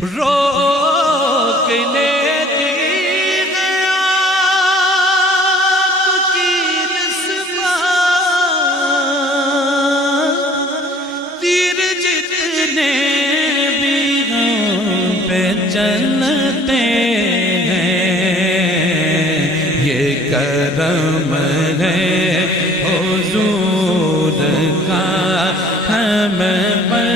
روکنے دی گیا آپ کی نسبت، تیر جتنے بھی ہم پہ چلتے ہیں یہ کرم ہے حضور کا ہم پر